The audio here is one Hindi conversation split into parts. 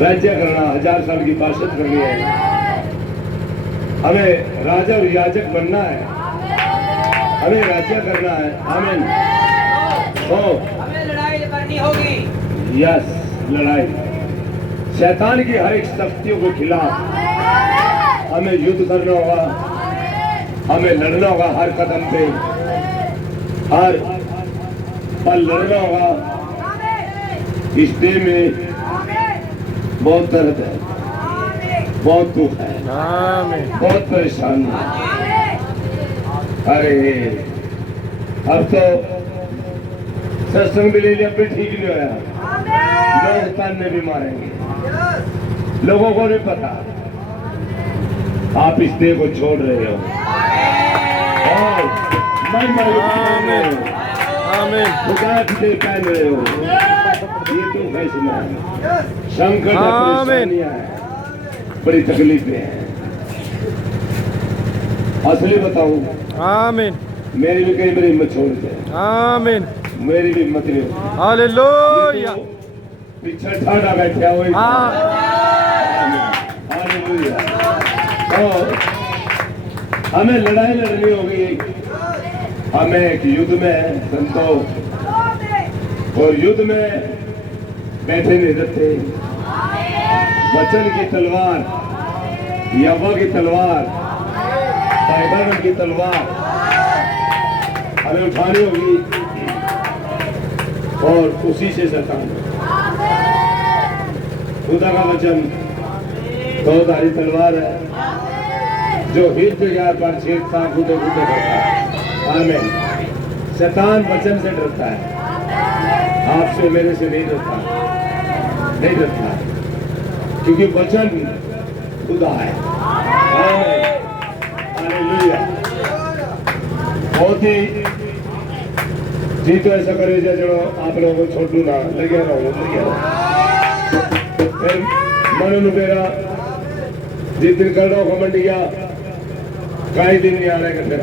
राज्य करना, 1000 साल की बादशाहत करनी है, हमें राजा और याजक बनना है, हमें राज्य करना है। आमीन। हमें लड़ाई करनी होगी। यस, लड़ाई शैतान की हर एक शक्तियों के खिलाफ हमें युद्ध करना होगा, हमें लड़ना होगा, हर कदम पे हर पल लड़ना होगा। इस देह में बहुत दर्द है, बहुत दुख है, बहुत परेशानी है। अरे अब तो सत्संग भी ले लिया, फिर ठीक नहीं होया, लोग ताने भी मारेंगे, लोगों को नहीं पता आप इस देह को छोड़ रहे हो और खुदा की देह पहन रहे हो। ये तो फैसला है, संकट है, परेशानियां हैं, बड़ी तकलीफें हैं। असली बताऊं, आमीन। मेरी भी कई बार हिम्मत छोड़ दे, आमीन। मेरी भी हिम्मत नहीं होती। हालेलुया। पीछे ठाड़ा बैठा हुआ तो हमें लड़ाई लड़नी होगी, हमें एक युद्ध में संतो और युद्ध में बैठे नहीं रहते। वचन की तलवार, यहोवा की तलवार, बाइबल की तलवार हमें उठानी होगी और उसी से शैतान। खुदा का वचन दो-धारी तलवार है जो हृदय के आर-पार छेदता, कूदे कूदे करता है। आमीन। शैतान वचन से डरता है, आपसे मेरे से नहीं डरता, नहीं डरता, क्योंकि वचन खुदा है। आमीन। हालेलुया। बहुत ही जी तो ऐसा करे जो आप लोगों को छोड़ू ना, लगे रहो, लगे रहो। फिर मन मेरा जिस दिन कर रहा हूँ घमंड गया, कई दिन नहीं आ रहे कि फिर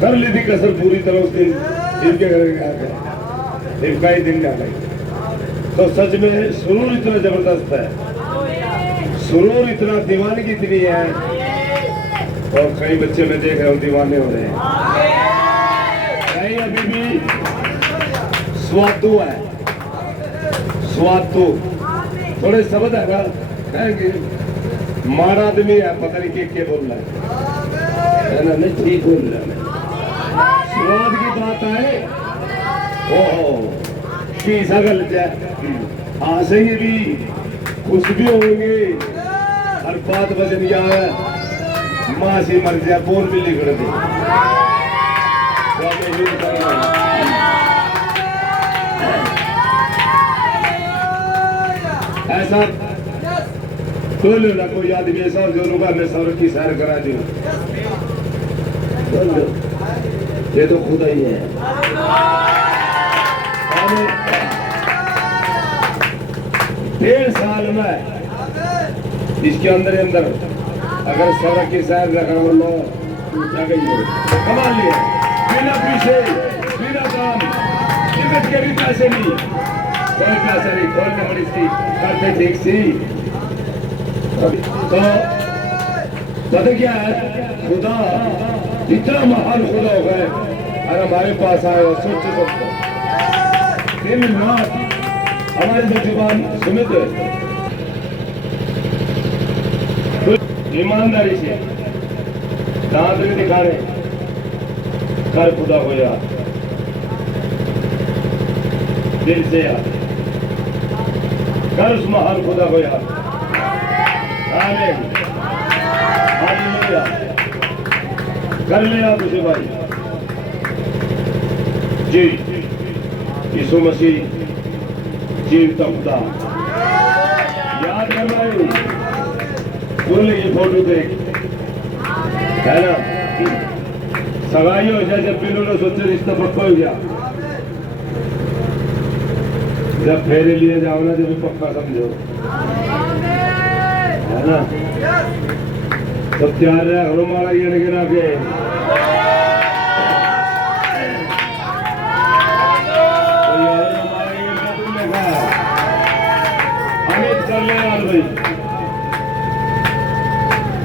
कर ली थी कसर पूरी तरह उस दिन इनके घर में आ गया, कई दिन नहीं आ गई। तो सच में सुरूर इतना जबरदस्त है, सुरूर इतना, दीवानगी इतनी है, और कई बच्चे मैं देख रहा हूँ दीवाने हो रहे हैं, कई अभी भी स्वातु है, स्वातु थोड़े शब्द है ना, कहेंगे मारा आदमी है, पता नहीं के बोल रहा है ना, नहीं ठीक बोल रहा है। स्वाद की बात है, ओहो की सगल आसेंगे भी, खुश भी होंगे, हर बात वजन है, माँ से मर जाए, बोल भी लिख दे। ऐसा बोलो ना कोई आदमी ऐसा जो रुका मैं सौर की सैर करा दूं, ये तो खुदा ही है। 1.5 साल में इसके अंदर अंदर अगर सौर की सैर रखा लो कमाल लिया, बिना पीछे बिना काम, टिकट के भी पैसे नहीं, कोई पैसा नहीं, खोलने बड़ी सी करते ठीक सी। तो पता क्या है, खुदा इतना महान खुदा हो गए और हमारे पास आए, सोचो सबको हमारे जो जुबान सुने थे ईमानदारी से दांत नहीं दिखाने, कर खुदा हो यार, दिल से यार कर उस महान खुदा को यार। आमीन। हालेलुया। कर ले आप उसे भाई जी, यीशु मसीह जीवता खुदा याद करना है, बोले ये फोटो देख, है ना, सगाई हो जाए, जब इन्होंने सोचे रिश्ता पक्का हो गया, जब फेरे लिए जाओ ना, जब पक्का समझो, है ना, सब तैयार है, हमारा ये गिरा के भाई,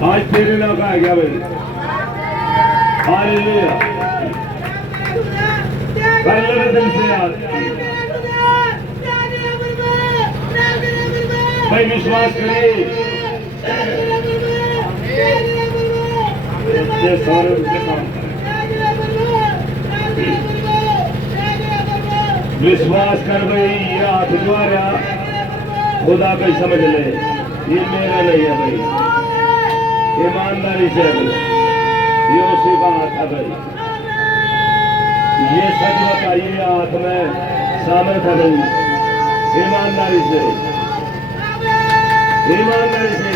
आज तेरे नाम का आ गया भाई। हालेलुया। कर ले दिल से याद भाई, विश्वास करिए। ये सारे उनके काम विश्वास कर भाई, ये हाथ द्वारा खुदा को समझ ले, ये मेरा नहीं है भाई, ईमानदारी से ये उसी का हाथ है भाई। ये सच बताइए, हाथ में सामर्थ है भाई, ईमानदारी से, ईमानदारी से।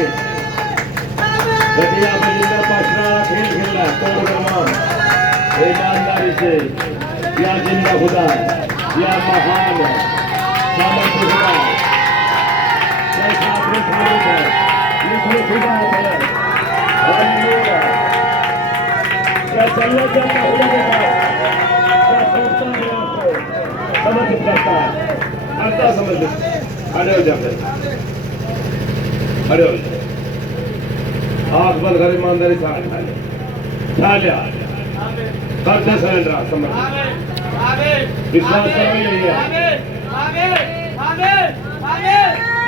घटिया बजिंदर पाशना खेल खेल रहा है, तोड़ करना ईमानदारी से। या जिंदा खुदा, या महान सामर्थ खुदा, कैसा अपने सामर्थ है, इसमें खुदा है। हालेलुया। क्या चलना चाहता खुदा के पास, क्या सोचता है आपको, समर्पित करता है, आता समझ। खड़े हो जाते, खड़े हो जाते, आंख बंद कर, ईमानदारी से हाथ उठा लिया, करते सरेंडर, समझ विश्वास करो। यही है,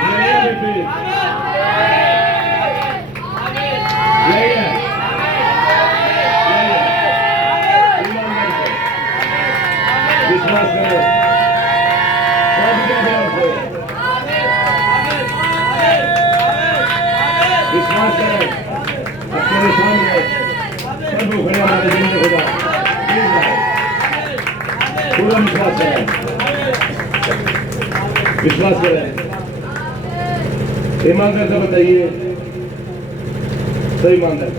यही है बेटी, यही है, ईमानदारी से विश्वास करो। सब क्या है आपको, विश्वास करें। अपने सामने प्रभु खड़े हमारे जिंदगी खुदा, पूरा विश्वास करें, विश्वास करें। ईमानदार से बताइए, सही ईमानदार।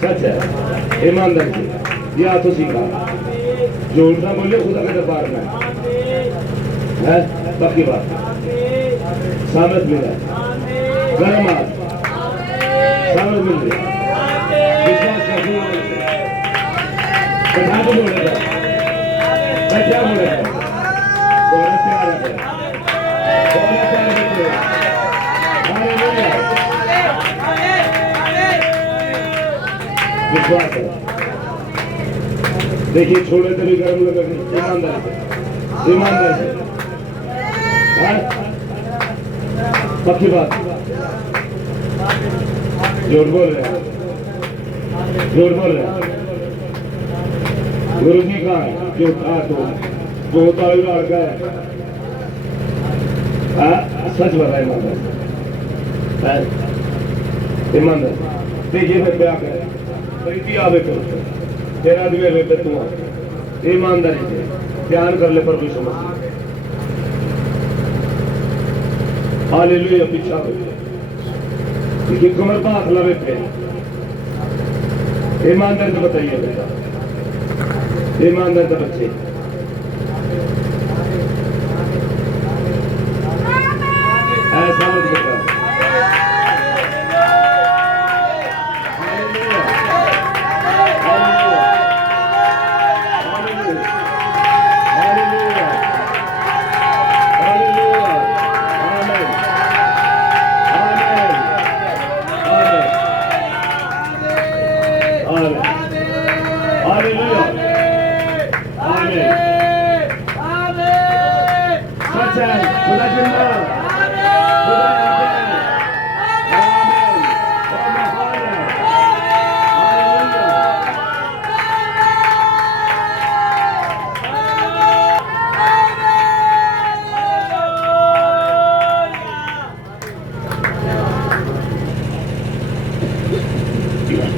सच है, ईमानदार की या तो सीखा, झूठ ना बोलिए खुदा के दरबार में है, पक्की बात। सामर्थ मिला, गर्म हाथ, सामर्थ मिल गया, विश्वास का बैठा को बोलेगा, बैठा बोलेगा, बहुत प्यार है, बहुत प्यार है। विश्वास है, देखिए छोड़े तभी गर्म लगेगी, ईमानदार से, ईमानदार से, पक्की बात। झूठ बोल रहे हैं, झूठ बोल रहे हैं। गुरु जी का जो था तो बहुत लड़ गए, सच बताए ईमानदार, ईमानदार। देखिए मैं क्या करें, प्रीति आवे करो, तेरा दिवे वे तू ईमानदारी से ध्यान कर ले प्रभु समझ। हालेलुया। पीछा देखिए कमर पर हाथ लगे थे, ईमानदार से बताइए बेटा, ईमानदार से बच्चे ऐसा मत बेटा।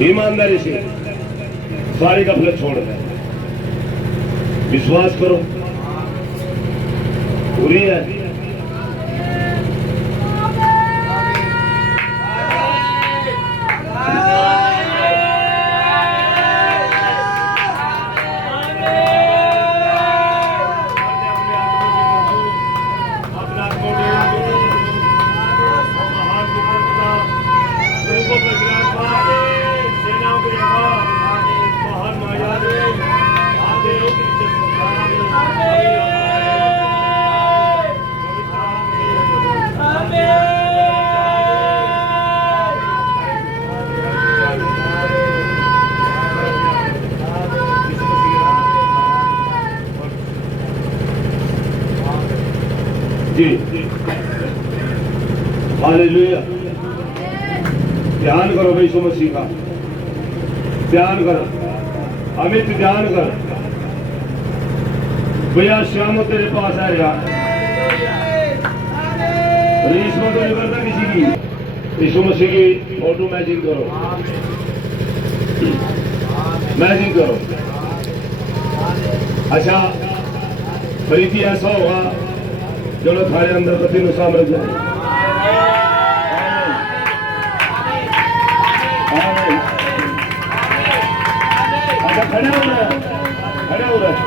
ईमानदारी से सारी गफलत छोड़ दे, विश्वास करो, पूरी है। जी हालेलुया। ध्यान करो भाई यीशु मसीह का, ध्यान करो, अमित ध्यान कर। भैया श्याम तेरे पास आ रहा, रीस में तो नहीं करता किसी की। यीशु मसीह की फोटो मैचिंग करो, मैचिंग करो। अच्छा प्रीति ऐसा होगा चलो थारे अंदर पति नु साम्राज्य है। अच्छा खड़े हो रहे हैं, खड़े हो रहे हैं,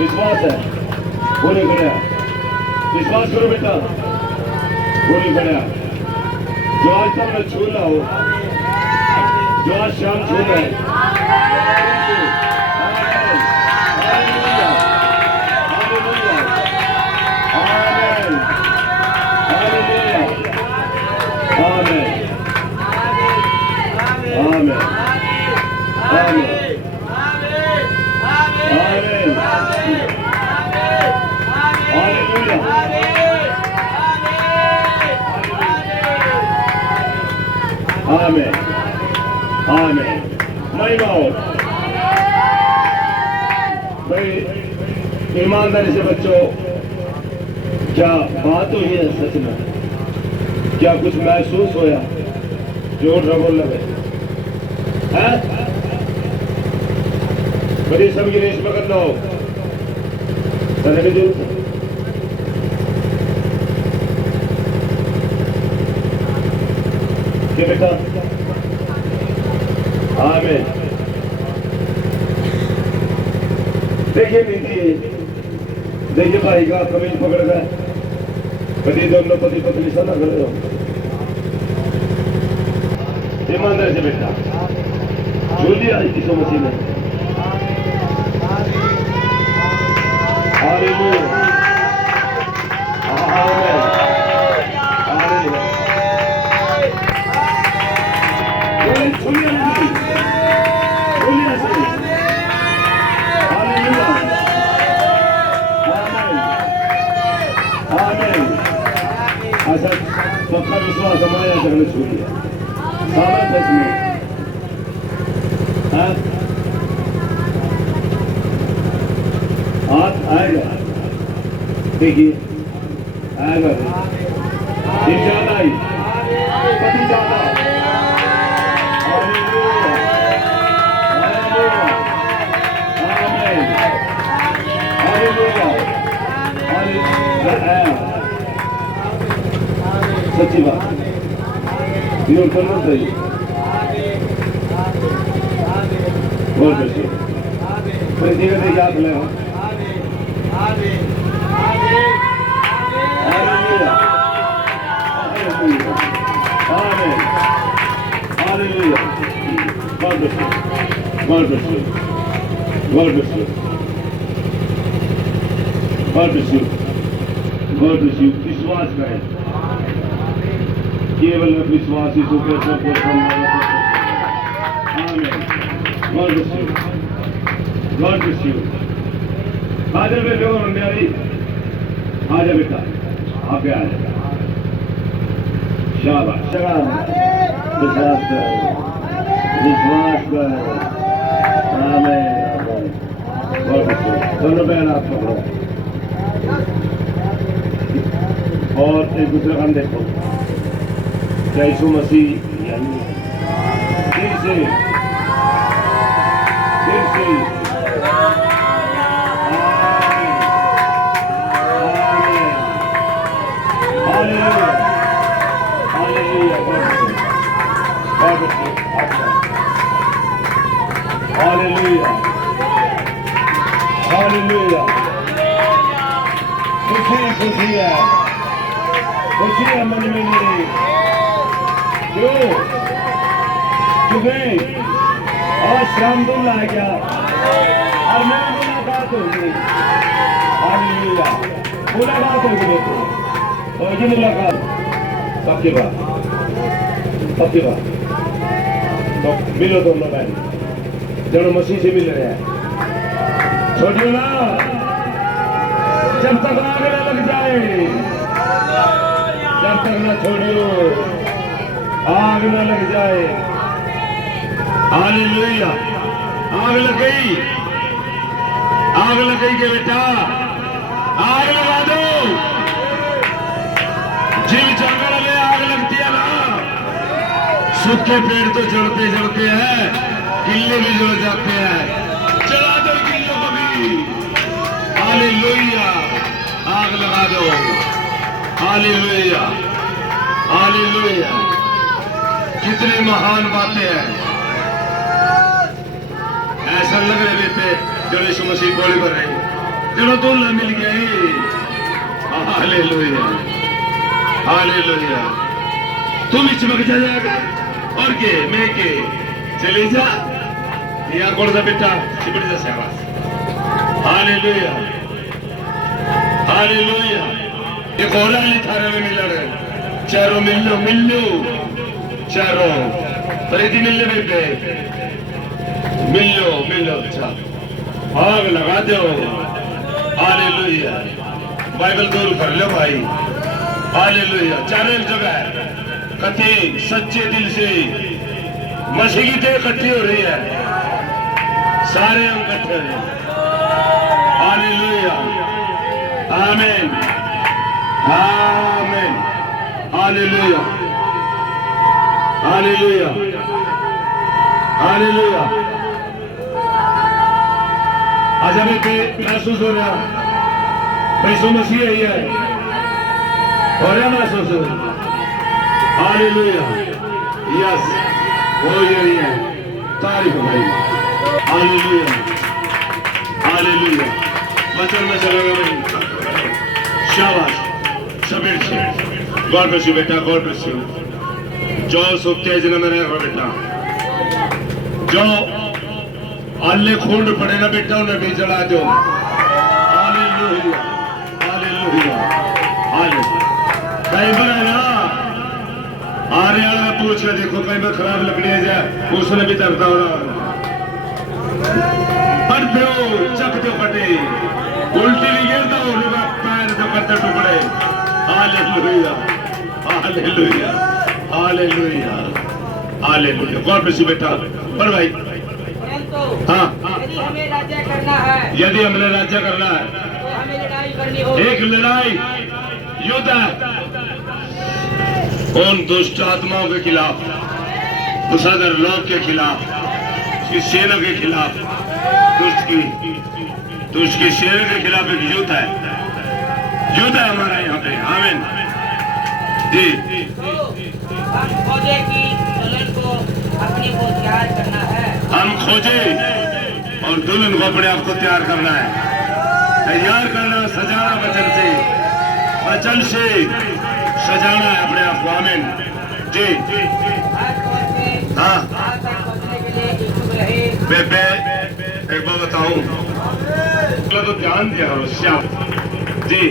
विश्वास है, बोले खड़े, विश्वास करो बेटा, बोले खड़े। जो आज तक मैं छू रहा हो, जो आज शाम छू रहा है, आमेन, आमेन। महिमा हो भाई, ईमानदारी से बच्चों, क्या बात हुई है सच में? क्या कुछ महसूस होया? जोर से बोल लगे हैं? बड़ी सबकी रेस पकड़ लो, चलने की बेटा। आमीन। देखिए नीति, देखिए भाई का कमीज पकड़ गए, कभी दोनों पति पत्नी सना कर रहे हो। ईमानदारी से बेटा जूलिया यीशु मसीह ने हालेलुया, आमीन, हालेलुया। जूलिया नहीं, जूलिया से हालेलुया, आमीन, आमीन। ऐसा सबका विश्वास हमारे यहाँ करने छूटिए सामर्थ्य में, हाथ आएगा, देखिए आएगा, ये ज्यादा ही पति ज्यादा। हालेलुया, हालेलुया, आमीन, हालेलुया, हालेलुया। सच्ची बात ये करना चाहिए। बहुत अच्छी प्रतिगत याद ले विश्वास करें, केवल विश्वासी को सब कुछ हाजिर बेटे हो रंडियारी, आजा बेटा आगे आ जाए। शाबाश, विश्वास कर, विश्वास कर। आमीन। बहुत अच्छे, दोनों बहन आप पकड़ो और एक दूसरे का देखो। यीशु मसीह फिर से आमीन, आमीन। खुशी है मन में मेरी। क्यों? क्योंकि और शामदुल्ला आ गया और मेरी मुलाकात हो गई। हालेलुया, मुलाकात हो गई तो ये मुलाकात सबके बाद तो मिलो दोनों बहन जब मसीह से मिल रहे हैं। छोड़ियो ना जब तक आग न लग जाए, जब तक न छोड़ियो आग न लग जाए। हालेलुया, आग लग गई के बेटा आग लगा दो। जिन जंगल में आग लगती है ना, सूखे पेड़ तो जलते जलते हैं, किले भी जल जाते हैं। जला दो किलों को भी। हालेलुया, आग लगा दो। हालेलुया, हालेलुया, कितनी महान बातें हैं। ऐसा लग रहे थे जो यीशु मसीह गोली कर रहे, चलो दूल्हा मिल गई। हालेलुया, हालेलुया, तुम चमक जाएगा और के मैं के चले जा या कौन सा बेटा चिपट जा शाबाश। हालेलुया, हालेलुया, एक और थारे में मिल रहे चारों मिल लो चारों प्रीति मिल बेटे मिल लो। अच्छा आग लगा दो। हालेलुया, बाइबल दूर कर लो भाई। हालेलुया, चारों जगह कथी सच्चे दिल से मसीह की इकट्ठी हो रही है, सारे हम इकट्ठे हैं। हालेलुया, आमीन, आमीन, हालेलुया, हालेलुया, हालेलुया। आज हमें महसूस हो रहा यीशु मसीह ही है, हो रहा महसूस हो रहा। हालेलुया, यस वो यही है। तारीफ भाई। हालेलुया, हालेलुया, वचन में चलोगे भाई। शाबाश, सबीर से गॉड ब्लेस यू बेटा, गॉड ब्लेस यू। जो सुखते जन्म में रहे बेटा, जो अल्ले खूंड पड़े ना बेटा उन्हें भी जला दो। Hallelujah, hallelujah, hallelujah. कई बार है ना आरे वाला पूछ के देखो, कई बार खराब लकड़ी है जाए उसने भी दर्द हो रहा पर दो चक दो फटे उल्टी नहीं गिरता होगा पैर तो करते टुकड़े। Hallelujah, hallelujah, hallelujah, hallelujah. God bless you बेटा। पर भाई हाँ, यदि हमें राज्य करना है, यदि हमें राज्य करना है तो हमें लड़ाई करनी होगी। एक लड़ाई युद्ध है उन दुष्ट आत्माओं के खिलाफ, उस अदर लोग के खिलाफ, उसकी सेना के खिलाफ, दुष्ट की सेना के खिलाफ एक युद्ध है। युद्ध है हमारा यहाँ पे। आमीन जी। हम खोजे की दुल्हन को अपने को तैयार करना है। हम खोजे और दुल्हन को अपने आप को तैयार करना है, तैयार करना, सजाना वचन से, वचन से सजाना है अपने आप को। आमीन जी। हाँ बेबे एक बात बताऊं, तो ध्यान दिया जी।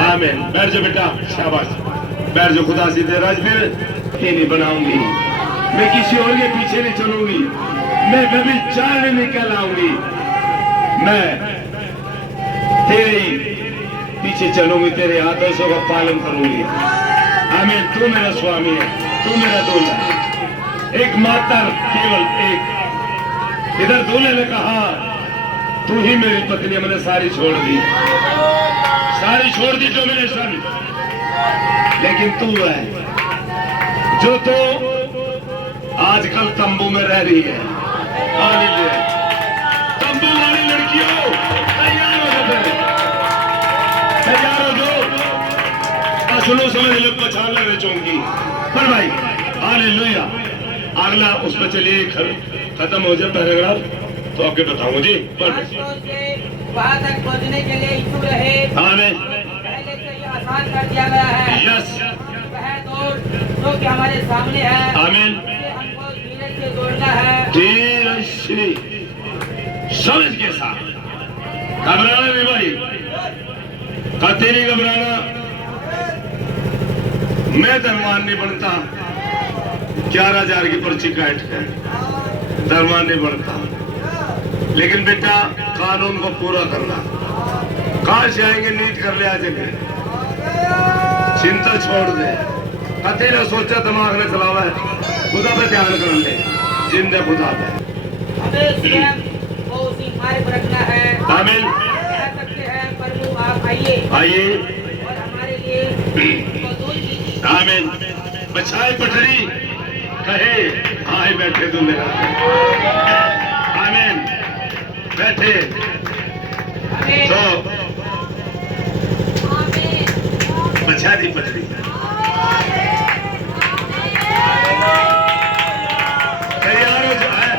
आमीन, बैठ जाओ बेटा, शाबाश, बैठ जाओ। खुदा से तेरा फिर नहीं बनाऊंगी मैं, किसी और के पीछे नहीं चलूंगी मैं, कभी चाल नहीं निकल आऊंगी मैं, तेरे पीछे चलूंगी, तेरे आदर्शों का पालन करूंगी। आमीन, तू मेरा स्वामी है, तू मेरा दूल्हा। एक मात्र केवल एक, इधर दूल्हे ने कहा तू ही मेरी पत्नी, मैंने सारी छोड़ दी, सारी छोड़ दी डोमिनेशन, लेकिन तू है जो तो आजकल तंबू में रह रही है। हालेलुया, तंबू वाली लड़कियों तैयार हो जाओ, तैयार हो जाओ। सुनो समझ लो, पछाड़ लगे चौंकी पर भाई। हालेलुया, अगला उस पर चलिए, खत्म हो जाए पैराग्राफ तो आपके बताऊंगा जी। वहां तक पहुंचने के लिए इच्छुक रहे आमीन। पहले से ये आसान कर दिया गया है। यस। वह दौड़ जो कि हमारे सामने है, आमीन। उसे हमको धीरज से दौड़ना है। धीरज से, समझ के साथ, घबराना नहीं भाई, कभी नहीं घबराना। मैं धनवान नहीं बनता 11,000 की पर्ची काट कर, धनवान नहीं बनता, लेकिन बेटा कानून को पूरा करना। कहाँ से आएंगे, नीट कर ले आ जाएंगे, चिंता छोड़ दे, कभी ना सोचा दिमाग ने चलावा है, खुदा पे ध्यान कर ले, जिंदे खुदा पे। हमें स्वयं को उसी मार्ग पर रखना है। आमीन। कह सकते हैं प्रभु आप आइए आइए, और हमारे लिए उसको दूर कीजिए। आमीन। बचाए पटरी कहे आए बैठे तुम मेरा, आमीन। बैठे हमें तो बचा दी पटरी। तैयार हो जाए,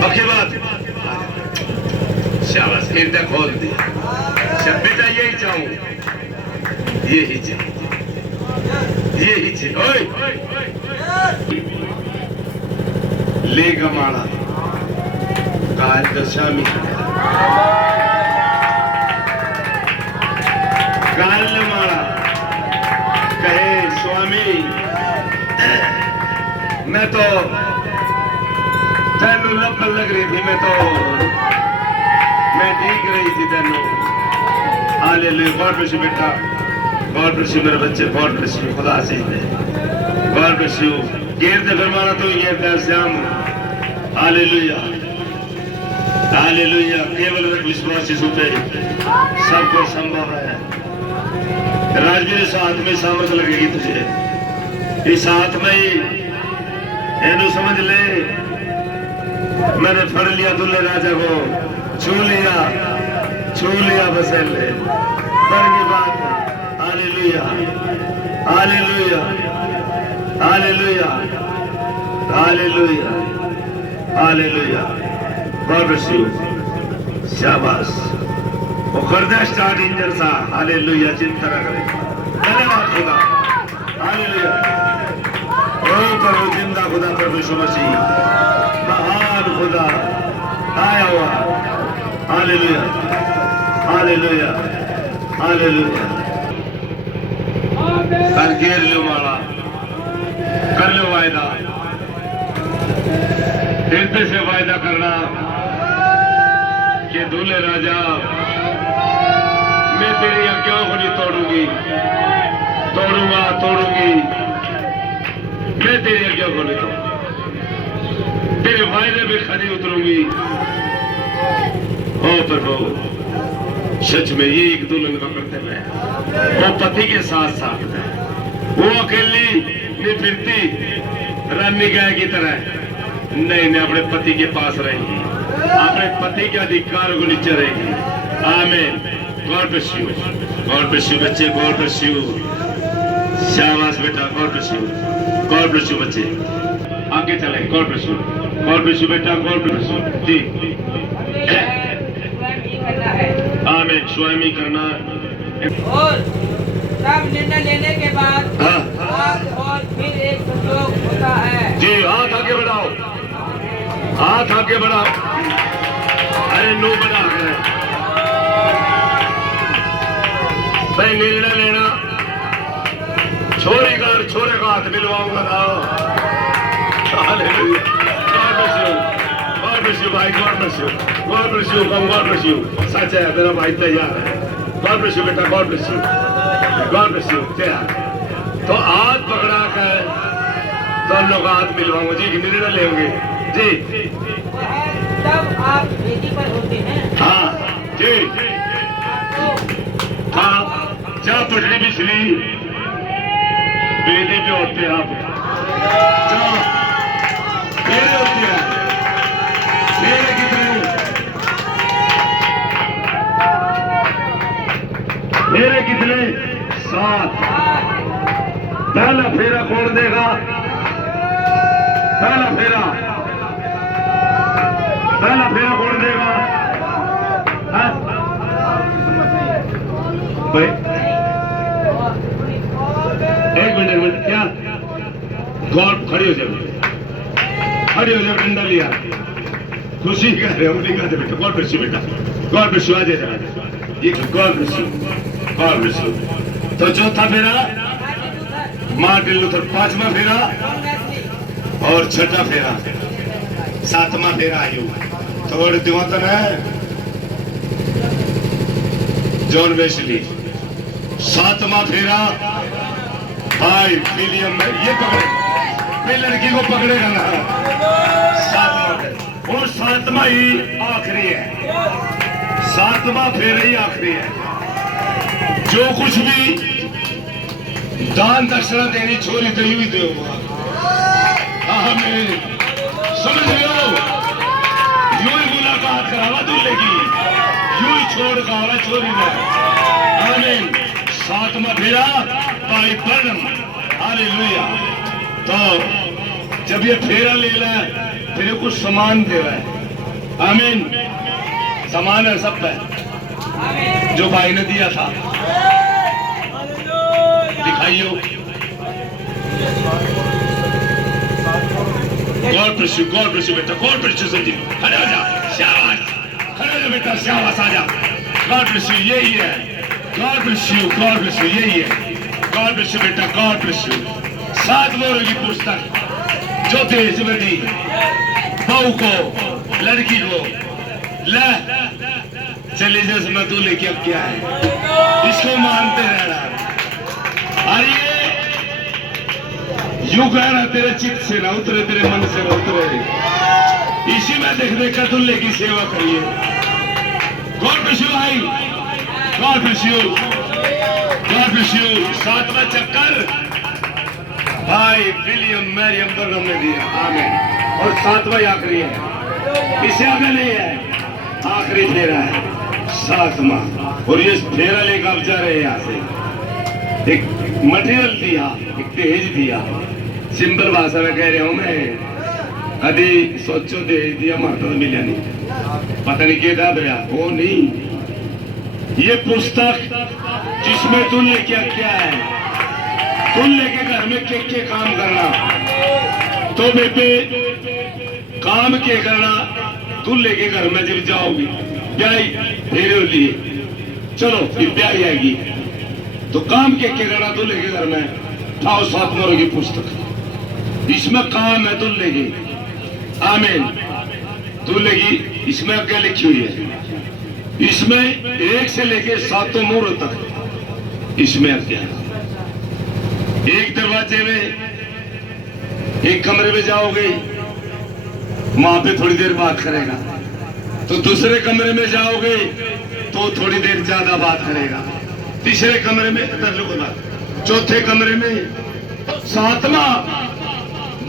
बाकी बात शाबाश, हृदय खोल दिया। सब बेटा यही चाहूं, यही चाहिए, यही चाहिए। ओए ले गमाड़ा काल दशा में काल माड़ा कहे स्वामी मैं तो तेन लग रही थी, मैं ठीक रही थी तेनू। हालेलुया। गॉड ब्लेस यू बेटा, गॉड ब्लेस यू मेरे बच्चे, गॉड ब्लेस यू, खुदा से गॉड ब्लेस यू। घेर दे फिर मारा तो ये श्याम। Hallelujah, hallelujah. केवल रख विश्वास यीशु पे, सबको संभव है। राजवीर इस हाथ में सामर्थ लगेगी तुझे, इस हाथ में ही एनु समझ ले, मैंने फड़ लिया दुल्ले राजा को, छू लिया बसेले पर की बात। Hallelujah, hallelujah, hallelujah, hallelujah, hallelujah. God bless you, शाबाश। वो कर दे स्टार्ट इंजन सा। हालेलुया। चिंता न करे, धन्यवाद खुदा। हालेलुया। ओ प्रभु जिंदा खुदा, प्रभु यीशु मसीह महान खुदा आया हुआ। Hallelujah, hallelujah, hallelujah. कर घेर लो माला, कर लो वायदा, हृदय से वायदा करना कि दूल्हे राजा मैं तेरी आज्ञाओं को नहीं तोड़ूंगी, तोड़ूंगी, मैं तेरी आज्ञा को नहीं तोड़ूंगी, तेरे वायदे में खरी उतरूंगी। ओ प्रभु, सच में ये एक दुल्हन का कर्तव्य है, वो पति के साथ साथ है, वो अकेली नहीं फिरती रानी गाय की तरह, नहीं अपने पति के पास रहेगी, अपने पति के अधिकार को नीचे रहेगी। आमीन। God bless you, God bless you बच्चे, गॉड ब्लेस यू। शाबाश बेटा, God bless you, God bless you बच्चे, आगे चले। God bless you, God bless you बेटा, गॉड ब्लेस यू जी। आमीन। स्वयं ही करना। और सब निर्णय लेने के बाद और फिर एक संयोग होता है जी। हाथ आगे बढ़ाओ, हाथ आगे बढ़ाओ। अरे नो बढ़ा कर भाई निर्णय लेना, छोरी का छोरे का हाथ मिलवाऊंगा ना। Hallelujah. God bless you, God bless you भाई, God bless you, God bless you, God bless you. सच है, मेरा भाई तैयार है। गॉड ब्लेस यू बेटा, God bless you, God bless you. तैयार तो हाथ पकड़ा कर दोनों का हाथ मिलवाऊंगा जी, निर्णय लेंगे जी। तब आप वेदी पर होते हैं। हाँ जी, हाँ। जा पटरी बिछली, वेदी पे होते हैं आप, मेरे होते हैं, मेरे कितने, मेरे कितने 7। पहला फेरा कौन देगा? पहला फेरा कौन देगा? खड़ी हो जाओ, खड़ी हो जाओ, डंडा लिया, खुशी कह रहे हो, नहीं कहते बेटा, गॉड ब्लेस यू बेटा, गॉड ब्लेस यू, आ जाए, ये God bless you, God bless you. तो चौथा फेरा मार्टिन लूथर, पांचवा फेरा और छठा फेरा, सातवां फेरा आयु थोड़े दिवतन है जॉन वेस्ली, सातवां फेरा भाई विलियम, ये पकड़े लड़की को पकड़ेगा ना, सातवां फेरा, और सातवां ही आखिरी है, सातवां फेरा ही आखिरी है। जो कुछ भी दान दक्षिणा देनी छोरी तो यूं ही दो, हमें समझ रहे हो, यूं ही मुलाकात करावा दूल्हे की, यूं ही छोड़ खावा छोरी में, आमीन। सातवां फेरा भाई बर्नम, हालेलुया। तो जब ये फेरा ले ला फिर कुछ सामान दे रहा है, आमीन, सामान है सब है जो भाई ने दिया था, दिखाइयो। God bless you, God bless you बेटा, गॉड ब्लेस यू संजीव, खड़े हो जा, शाबाश, खड़े हो जा बेटा, शाबाश, आ जा, गॉड ब्लेस यू, यही है, God bless you, God bless you, यही है, गॉड ब्लेस यू बेटा, गॉड ब्लेस यू। 7 मोहरों की पुस्तक जो देश में दी बहू को, लड़की को, ले चले जैसे तू लेके अब क्या है, इसको मानते रहना। अरे यूं कहना तेरे चित्त से ना उतरे, तेरे मन से ना उतरे, इसी में देख देख कर दूल्हे की सेवा करिए। गॉड ब्लेस यू भाई, God bless you, God bless you. 7वां चक्कर भाई विलियम मैरियम बर्नम ने दिया, आमीन। और 7वां आखिरी है, इससे आगे नहीं है, आखिरी फेरा है 7वां। और ये फेरा लेकर अब जा रहे हैं यहाँ से, एक मटेरियल दिया, एक दहेज दिया, सिंपल भाषा में कह रहा हूं मैं, कभी सोचो दहेज दिया माता तो मिला नहीं, पता नहीं क्या दया, वो नहीं, ये पुस्तक जिसमें दूल्हे क्या क्या है, दूल्हे के घर में क्या काम करना, तो बेटे काम क्या करना, दूल्हे के घर में जब जाओगी ब्याही फेरे लिए, चलो फिर ब्याही आएगी तो काम क्या करना दूल्हे के घर में, आओ 7 मोहरों की पुस्तक, इसमें काम है दूल्हे की, आमीन, दूल्हे की इसमें क्या लिखी हुई है, इसमें 1 से लेके 7 मोहरों तक इसमें क्या है। एक दरवाजे में एक कमरे में जाओगे, वहां पे थोड़ी देर बात करेगा, तो दूसरे कमरे में जाओगे तो थोड़ी देर ज्यादा बात करेगा, तीसरे कमरे में, चौथे कमरे में, 7वां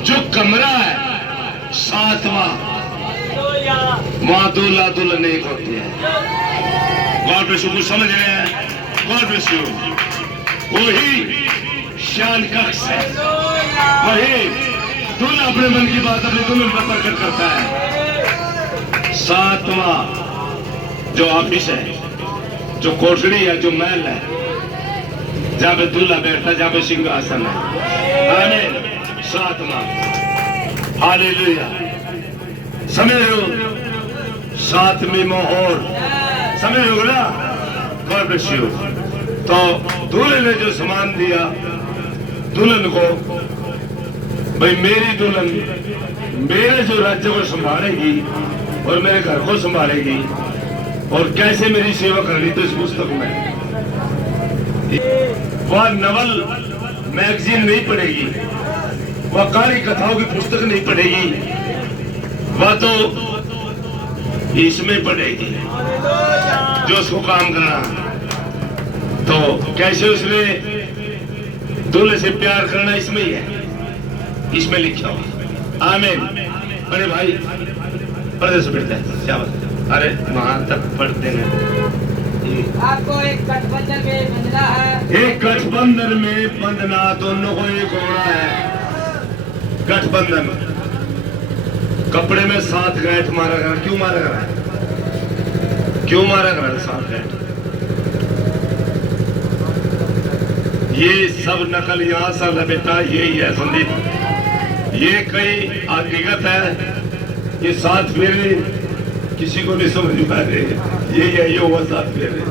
जो कमरा है 7वां, वहां दूल्हा दुल्हन एक होती है। गॉड ब्लेस यू, कुछ समझ रहे हैं, गॉड ब्लेस यू। वही शान कक्ष है, वही दूल्हा अपने मन की बात अपने दुल्हन पर प्रकट करता है। 7वां जो ऑफिस है, जो कोठड़ी है, जो महल है, जहां पे दूल्हा बैठा, जहां पे सिंहासन है, आमीन। 7वां, हालेलुया, समझ रहे हो, 7वीं मोहर, समझ रहे हो ना, गॉड ब्लेस यू। तो दूल्हे ने जो सामान दिया दुल्हन को, भाई मेरी दुल्हन मेरे जो राज्य को संभालेगी और मेरे घर को संभालेगी और कैसे मेरी सेवा करनी, तो इस पुस्तक में वह नवल मैगजीन नहीं पढ़ेगी, वह कहानी कथाओं की पुस्तक नहीं पढ़ेगी, वह तो इसमें पढ़ेगी जो उसको काम करना। तो कैसे उसने दूल्हे से प्यार करना, इसमें ही है, इसमें लिखा हुआ, आमीन। अरे भाई पर्दे से बैठता है, क्या बात, अरे वहां तक पढ़ते हैं। आपको एक गठबंधन में बंधना है, एक गठबंधन में बंधना, दोनों को एक होना है। गठबंधन, कपड़े में 7 गांठ मारा गया, क्यों मारा गया, क्यों मारा गया 7 गांठ? ये सब नकल यहाँ से बेटा, यही है संदीप, ये कई हकीकत है, ये 7 फेरे किसी को नहीं समझ पा रहे। ये हुआ 7 फेरे,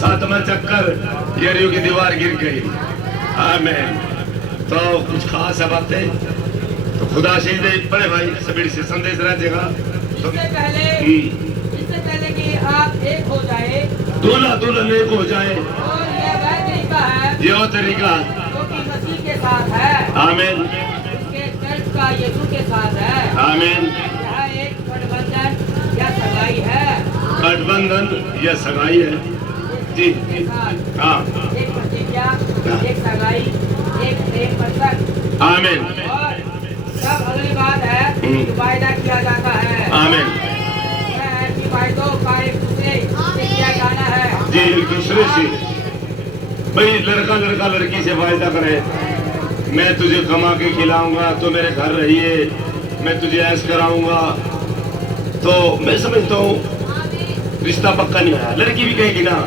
7वां चक्कर यरीहो की दीवार गिर गई। आमीन। तो कुछ खास है बातें तो खुदा से बड़े भाई सबीर से संदेश रहेगा। तो इससे पहले कि आप एक हो जाए, दूल्हा दुल्हन एक हो जाए, और यह वह तरीका है ये वो तरीका। जो कि मसीह के साथ है, आमीन। उसके चर्च का यीशु के साथ है। आमीन। यह एक गठबंधन या सगाई है, गठबंधन या सगाई है जी। के साथ हाँ। एक प्रतिज्ञा, एक सगाई, एक प्रेम पत्रक। आमीन। और तब अगली बात है कि वायदा किया जाता है। आमीन। यह है कि वायदों का एक दूसरे से किया जाना है। जी एक दूसरे से भाई लड़का लड़की से वायदा करे, मैं तुझे कमा के खिलाऊंगा तो मेरे घर रहिए, मैं तुझे ऐश कराऊंगा। तो मैं समझता हूँ रिश्ता पक्का नहीं है। लड़की भी कहेगी ना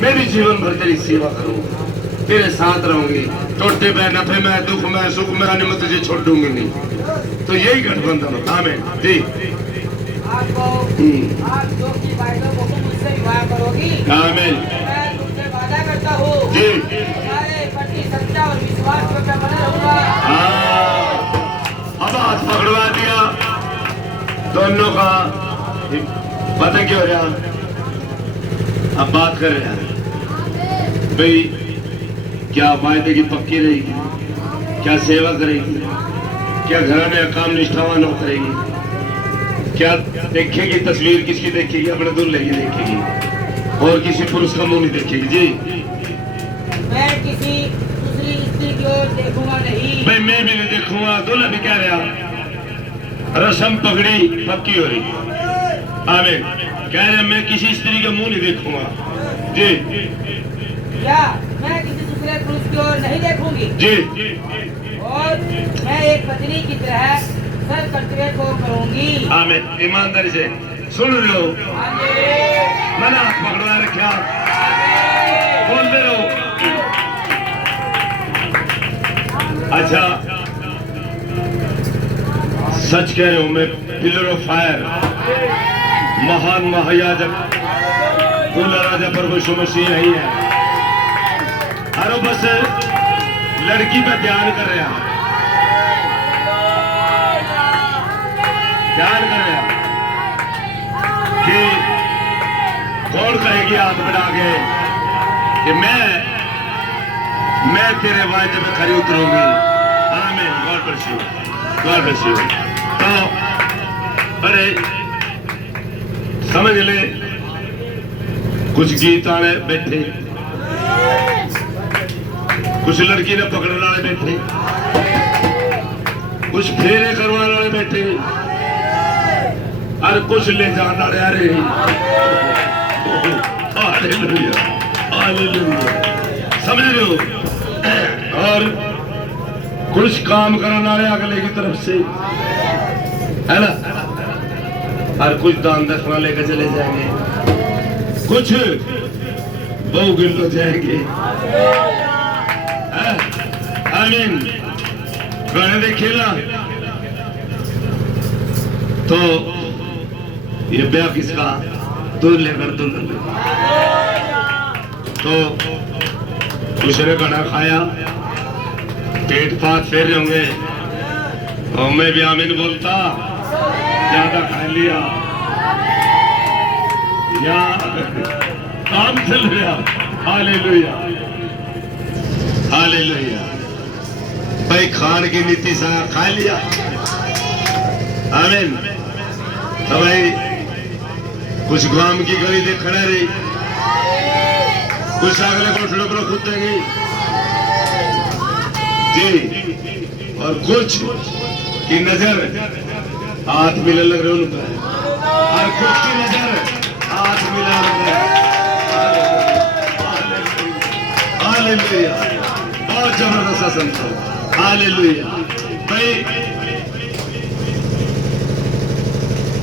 मैं भी जीवन भर तेरी सेवा करूंगा, तेरे साथ रहूंगी, टोटे में नफे में दुख में सुख में आने में तुझे छोड़ दूंगी नहीं। तो यही गठबंधन होता है। जी आपको आप जो कि वायदों को मुझसे विवाह करोगी, आमीन। मैं तुमसे वादा करता हूँ जी तुम्हारे प्रति सच्चा और विश्वास में मैं बना रहूंगा। हाँ, अब हाथ पकड़वा दिया दोनों का। पता क्यों हो रहा, अब बात कर रहे हैं भाई क्या वायदे की पक्की रहेगी, क्या सेवा करेगी, क्या घराने का काम निष्ठावान हो करेगी, क्या देखेगी तस्वीर किसकी देखेगी, अपने दूल्हे की देखेगी और किसी पुरुष का मुंह नहीं देखेगी। जी मैं किसी दूसरी स्त्री की ओर देखूंगा नहीं। भाई मैं भी नहीं देखूंगा। दूल्हा भी कह रहा रस्म पकड़ी पक्की हो रही। आमीन। कह रहे मैं किसी स्त्री का मुंह नहीं देखूंगा। जी या मैं किसी दूसरे पुरुष की ओर नहीं देखूंगी। जी और मैं एक पत्नी की तरह सब कर्तव्य को करूंगी। आमीन। ईमानदारी से सुन रहे हो, मैंने हाथ पकड़वा रखा, बोलते रहो। अच्छा सच कह रहे हूं मैं, पिलर ऑफ फायर, महान महायाजक दूल्हा राजा प्रभु यीशु मसीह नहीं है। अरे बस लड़की पे ध्यान कर रहे हैं, ध्यान कर रहे हैं कि कौन कहेगी हाथ बढ़ा के कि मैं तेरे वायदे पे खरी उतरूंगी। आमीन। God bless you, God bless you. तो अरे समझ ले, कुछ गीत आने बैठे, कुछ लड़की ने पकड़ने वाले बैठे, कुछ फेरे करवाने वाले बैठे और कुछ ले जाने वाले। अरे हालेलुया, हालेलुया, समझ रहे हो। और कुछ काम करने वाले अगले की तरफ से है ना, और कुछ दान दक्षिणा लेकर चले जाएंगे, कुछ बहु गिल हो जाएंगे। आमीन। गाने देखे ना तो ये ब्याह किसका, दूल्हे कर दुल्हन। तो दूसरे खाना खाया, पेट पात फेर होंगे और मैं भी आमीन बोलता, ज्यादा खा लिया या काम चल रहा। Hallelujah, hallelujah. भाई खान की नीति से खा लिया। आमीन। तो भाई कुछ गांव की गली देख खड़ा रही, कुछ अगले कोठड़ों पर कूदेंगी जी, और कुछ की नजर हाथ मिलने लग रहे उनका, और कुछ की नजर हाथ मिला लग रहे। हालेलुया, बहुत जबरदस्त संत। हालेलुया। भाई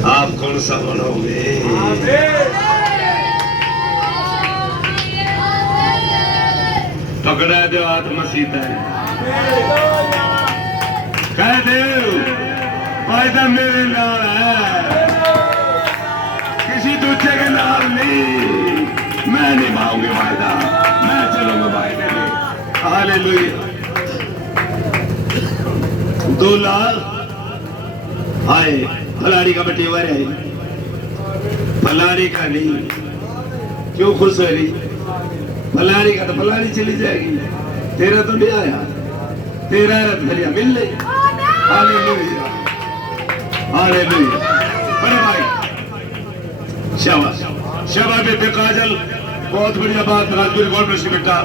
आप कौन सा बनोगे? पकड़ा दो हाथ मसीह है, कह दे वायदा मेरे नाल है, किसी दूसरे के नाल नहीं। मैं निभाऊंगी वायदा, मैं चलूंगा वायदे में। हालेलुया। 2 लाख आए, फलानी का बटेवा है, फलानी का नहीं। क्यों खुश हो रही? फलानी का तो फलानी चली जाएगी, तेरा तो नहीं आया, तेरा रथ भलिया मिल ले। Hallelujah, hallelujah. अरे भाई शाबाश, शाबाश बेटे काजल, बहुत बढ़िया बात। राजपुरी गॉड ब्लेस यू बेटा।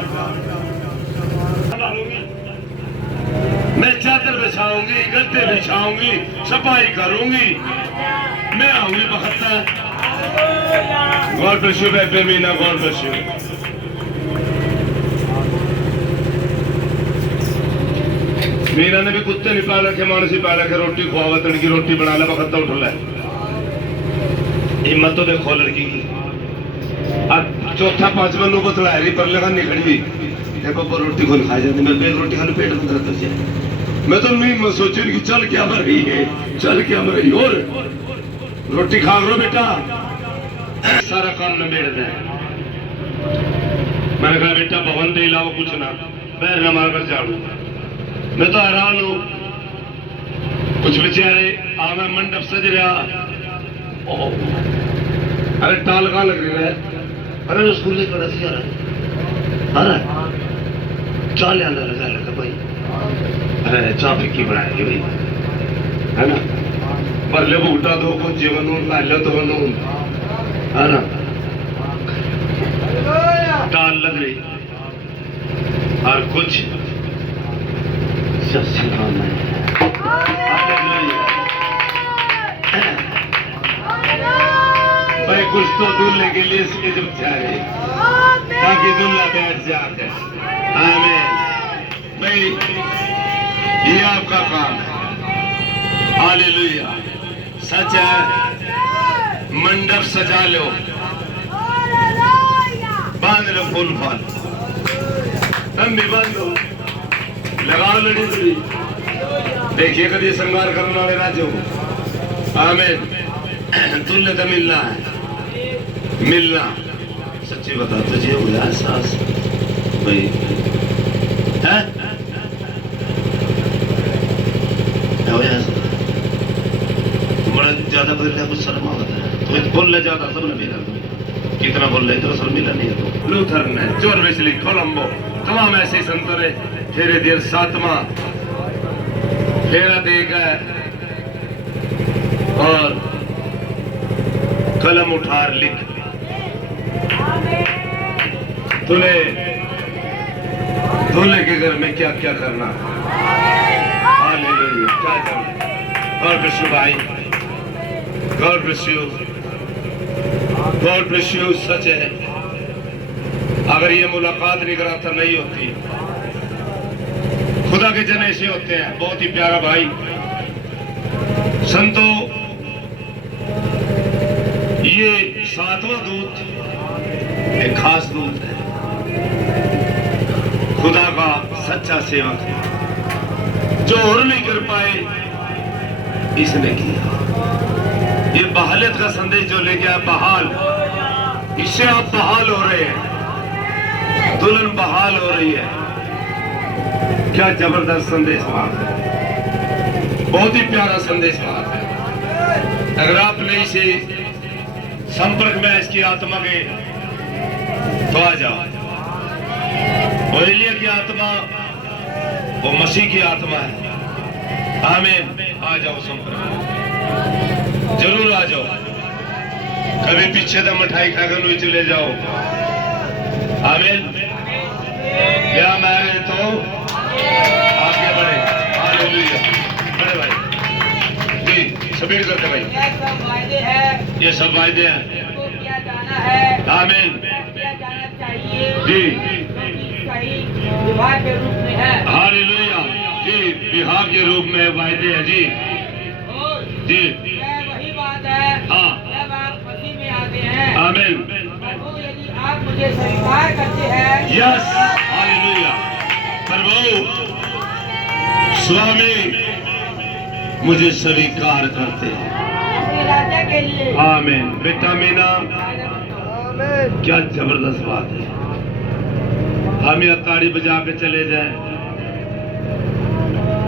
मैं चादर बिछाऊंगी, गद्दे बिछाऊंगी, सफाई करूंगी, मैं आऊंगी बखत्ता। गॉड ब्लेस यू बेटे Meena, God bless you. Meena ने भी कुत्ते नहीं पाल रखे, मानस ही पाल रखे। रोटी खुआवा, तड़की रोटी बना ला, बखत्ता उठ ला। हिम्मत तो देखो लड़की की। अब चौथा 5वां नो बतला है, पर लगा नहीं खड़ी। देखो पर रोटी खोल खा जाती, मैं एक रोटी खाने पेट में दर्द हो जाए। मैं तो नहीं, मैं सोचू कि चल क्या मर रही है, चल क्या मर रही। और रोटी खा लो बेटा, सारा काम निबेड़ दे। मैंने कहा बेटा भवन के अलावा कुछ ना, पैर न मार कर झाड़ू। मैं तो हैरान हूं, कुछ बेचारे आवे मंडप सज रहा। अरे टाल कहाँ लग रही है? अरे स्कूल खड़ा सी अरे चाह लिया लगा भाई। अरे चाह फिक्की बनाएगी भाई, है ना? पर ले उठा दो को जीवन लो तो है ना? टाल लग रही और कुछ भाई कुछ तो दूल्हे के लिए इसके जब चाहे, ताकि दूल्हा बैठ जाए। आमीन भाई, ये आपका काम है। हालेलुया। सच है, मंडप सजा लो, बांध लो फूल फाल, तुम भी बांध लो, लगाओ लड़ी लड़ी। देखिए कभी श्रृंगार करने वाले राजो। आमीन। दूल्हे तो मिलना है, मिलना। सच्ची बता तुझे हुआ एहसास भाई है? बड़ा ज्यादा बोल कुछ शर्म होता है, तो बोल ले ज्यादा सब ने मिला। कितना बोल रहे तो सब मिला नहीं है। तो लूथर ने, जॉन वेस्ली, कोलंबो, तमाम ऐसे संतों ने धीरे धीरे 7वां फेरा देकर और कलम उठार लिख दूल्हे के घर में क्या क्या करना। हालेलुया। क्या करना? गॉड ब्लेस यू भाई, God bless you, God bless you. सच है, अगर ये मुलाकात नहीं कराता नहीं होती। खुदा के जन ऐसे होते हैं। बहुत ही प्यारा भाई संतो, ये 7वां दूत एक खास दूत है, खुदा का सच्चा सेवक है, जो और नहीं कर पाए इसने किया। ये बहालियत का संदेश जो लेके आया, बहाल, इससे आप बहाल हो रहे हैं, दुल्हन बहाल हो रही है। क्या जबरदस्त संदेश बात है, बहुत ही प्यारा संदेश बात है। अगर आप नहीं से संपर्क में इसकी आत्मा के तो आ जाओ। और एलिया की आत्मा वो मसीह की आत्मा है। आमीन। आ जाओ संपर्क में, जरूर आ जाओ। कभी पीछे तो मिठाई खाकर नहीं चले जाओ। आमीन। क्या मारे तो आगे बढ़े। हालेलुया। बड़े भाई जी सबीर करते भाई, ये सब वायदे हैं, ये सब वायदे हैं, इनको किया जाना है। आमीन। किया जाना चाहिए जी, सही विवाह के रूप में है। हालेलुया जी, विवाह के रूप में वायदे हैं जी। और जी यह वही बात है, हाँ, जब आप मसीह में आते हैं। आमीन। प्रभु यदि आप मुझे स्वीकार करते हैं, यस, हालेलुया। प्रभु स्वामी मुझे स्वीकार करते हैं। अपने राजा के लिए। आमीन। बेटा मीना, क्या जबरदस्त बात है। हम यह ताड़ी बजा के चले जाए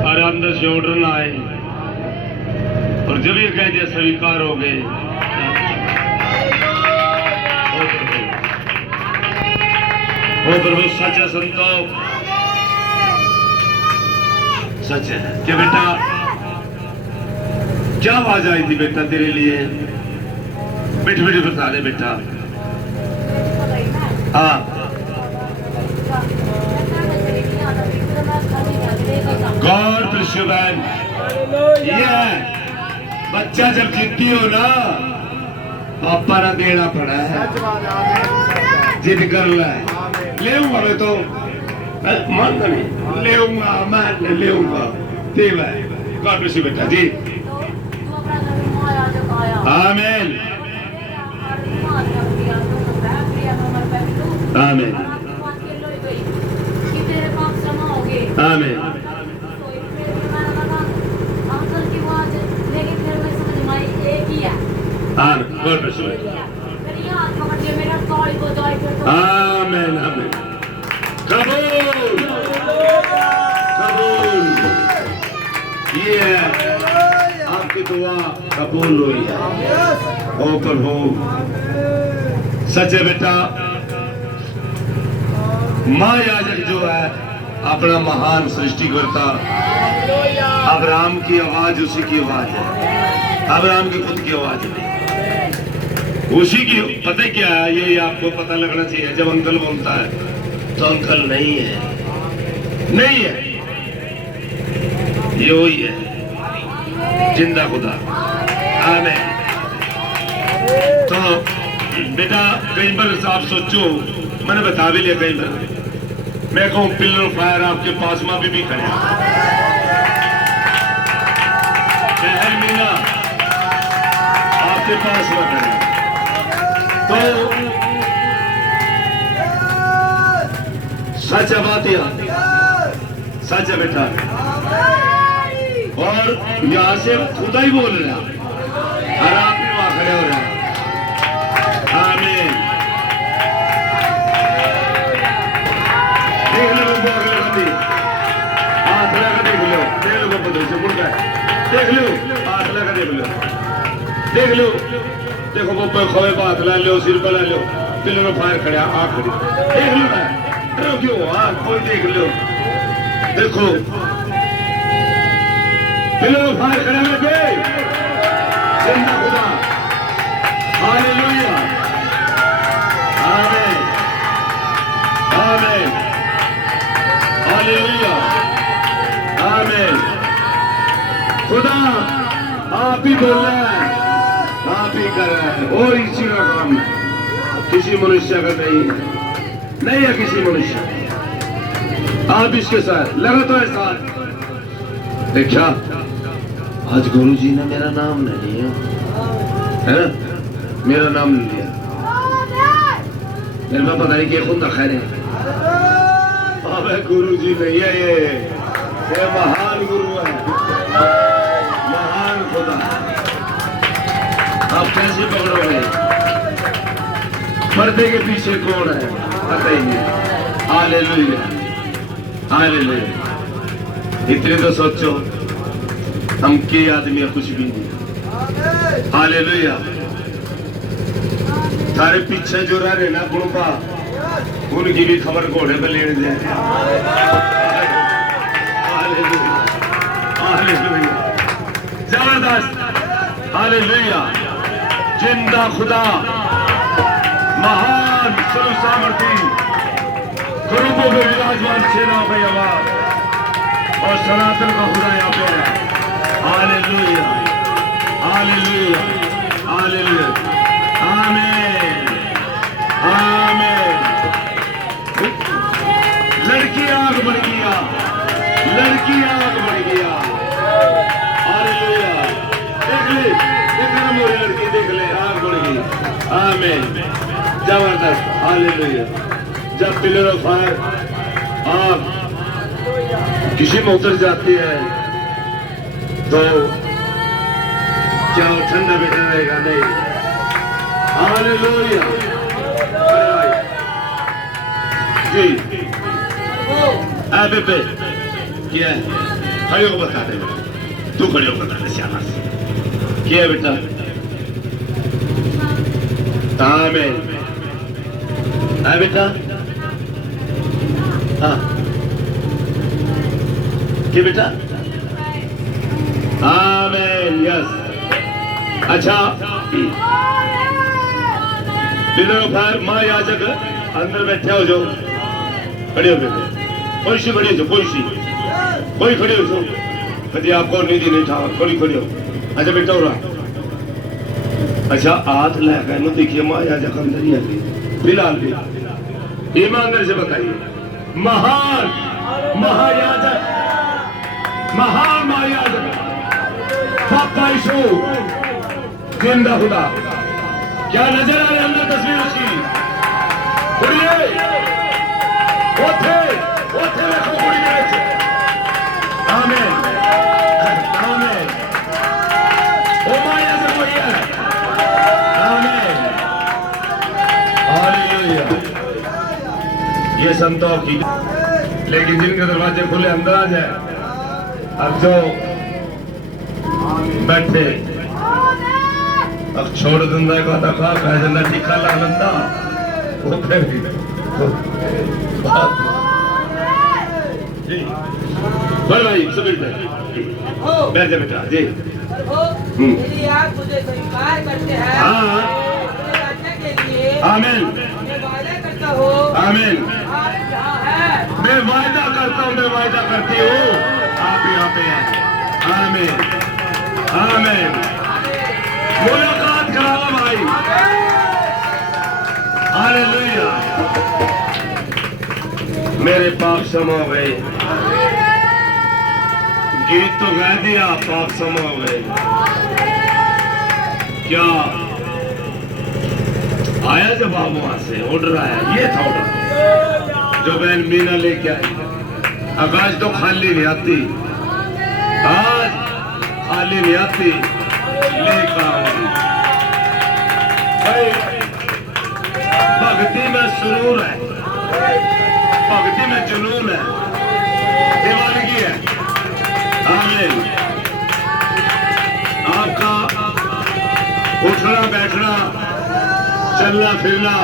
और अंदर से ऑर्डर ना आए, और जब ये कह दिया स्वीकार हो गए, ओ प्रभु सच है संतोष, सच है। क्या बेटा, क्या आवाज आई थी बेटा तेरे लिए? बैठ बैठ बता दे बेटा। हाँ, गॉड ब्लेस यू मैन। ये बच्चा जब जिद्दी हो ना, पापा ना देना पड़ा है, जिद कर ला ले मैं तो मानता नहीं, लेऊंगा मैं लेऊंगा। ठीक है, गॉड ब्लेस यू बेटा जी। आमीन आमीन आमीन। God bless you. आमीन आमीन। कबूल कबूल। ये आपकी दुआ कबूल हुई है। ओ प्रभु सच है बेटा, माँ याजक जो है अपना महान सृष्टिकर्ता, अब्राहम की आवाज उसी की आवाज है, अब्राहम की खुद की आवाज नहीं, उसी की। पता क्या है, ये आपको पता लगना चाहिए। जब अंकल बोलता है तो अंकल नहीं है, नहीं है, ये वही है, जिंदा खुदा। आमीन। तो बेटा कई बार आप सोचो, मैंने बता भी लिया कई बार, मैं कहूँ पिलर फायर आपके पास में भी खड़े, शहर मीना आपके पास में खड़े। तो सच है बात, सच है बेटा। और यहां से खुदा ही बोल रहा और आप भी वहां खड़े हो रहे हैं। आमीन। देख लो हाथ लगा, देख लो, देख लो बदल से मुड़ गए, देख लो हाथ लगा, देख लो, देख लो, देखो वो खोए पर हाथ ला लो, सिर पर ला लो, पिलर फायर खड़े आ खड़ी, देख लो मैं क्यों, हाँ कोई देख लो, देखो पिलर फायर खड़े लगे, जिंदा खुदा। हालेलुया। आमीन आमीन। हालेलुया। आमीन। खुदा आप ही बोल रहे हैं, आप ही कर रहे हैं, और इसी का काम है, किसी मनुष्य का नहीं है, नहीं है किसी मनुष्य। आप इसके साथ लगा तो है साथ। देखा आज गुरु जी ने मेरा नाम नहीं लिया है, मेरा नाम नहीं लिया, मेरे को पता नहीं कि खुद खैर है। गुरु जी नहीं है, ये महान गुरु है, महान खुदा। आप कैसे पकड़ोगे? पर्दे के पीछे कौन है पता ही नहीं। Hallelujah hallelujah. इतने तो सोचो, हम के आदमी कुछ भी नहीं। हालेलुया। सारे पीछे जो रह रहे ना गुरुपा, उनकी भी खबर घोड़े पे लेने जाए। Hallelujah hallelujah. जबरदस्त। हालेलुया। जिंदा खुदा, महान सर्वसामर्थी, गुरुओं में विराजमान सेना का आवाज और सनातन का खुदा यहाँ पे है। Hallelujah hallelujah hallelujah. आमीन आमीन। लड़की आग बढ़ गया, लड़की आग बढ़ गया। हालेलुया। देख ले, देख ले मोरी लड़की, देख ले आग बढ़ गई। आमीन। जबरदस्त। हालेलुया। जब पिलर ऑफ फायर आग किसी में उतर जाती है तो क्या वो ठंडा बैठा रहेगा? नहीं। हालेलुया। जी बेबे क्या है? खड़े को बता दे, तू खड़े को बता दे। शाबाश। क्या है बेटा? आमीन। है बेटा? हाँ क्या बेटा? आमीन। यस। अच्छा माँ याजक अंदर बैठे हो जाओ, खड़े हो बेटे। कोई सी खड़ी हो जाओ, कोई खड़ी हो जाओ। कभी आपको निधि नहीं था, थोड़ी खड़ी हो। अच्छा बेटा हो रहा। अच्छा हाथ लगा नो देखिए, माँ याजक अंदर ही आती फिलहाल भी ईमानदार से बताइए, महान महायाजक, महान महायाजक पापा यीशु जिंदा खुदा, क्या नजर आ रही है अंदर तस्वीर उसकी? उड़िए ओथे ओथे रखो उड़िए। आमीन आमीन। ओ माया से बढ़िया। आमीन हालेलुया। ये संतों की, लेकिन जिनके दरवाजे खुले अंदर आ जाए। अब जो बैठे अब छोड़ दूंगा का दफा कह देना टीका ला लंदा वो फिर भी जी बोल भाई सब बैठ जा बेटा जी। यदि आप मुझे स्वीकार करते हैं के लिए, आमीन। मैं वादा करता हूँ, आमीन। आप जहाँ हैं, मैं वादा करता हूँ, मैं वादा करती हूँ आप यहाँ पे हैं। आमीन आमीन। मुलाकात कराओ भाई। हालेलुया। मेरे पाप क्षमा हो गए। गीत तो गा दिया, पाप क्षमा हो गए। क्या आया जवाब वहां से? उड़ रहा है, ये था ऑर्डर जो बहन मीना लेके आई। आकाश तो खाली नहीं आती, आज खाली नहीं आती, लेकर आऊंगी। भक्ति में सुरूर है, भक्ति में जुनून है, दीवानगी है। आमीन। आपका उठना बैठना चलना फिरना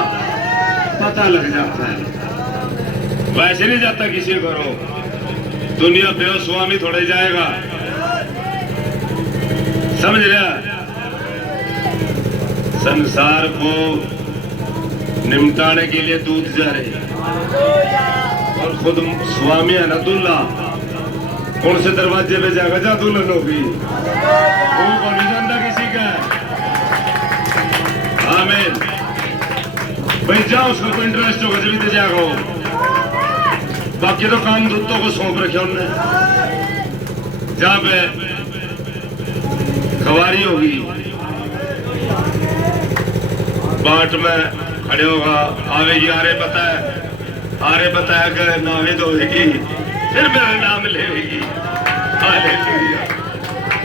पता लग जाता है, वैसे नहीं जाता किसी करो। दुनिया पे स्वामी थोड़े जाएगा, समझ रहा? संसार को निमटाने के लिए दूध जा रहे और खुद स्वामी अनदुल्ला उनसे दरवाजे पे जाएगा, जा दुल्हन होगी, वो नहीं जानता किसी का। आमीन भाई, जाओ उसको कोई इंटरेस्ट होगा जब भी जाएगा। बाकी तो काम दूतों को सौंप रखे उनने। जहाँ पे खवारी होगी बाट में खड़े होगा, आवेगी, आरे पता है कि नावेद होगी, फिर मेरा नाम लेगी। Hallelujah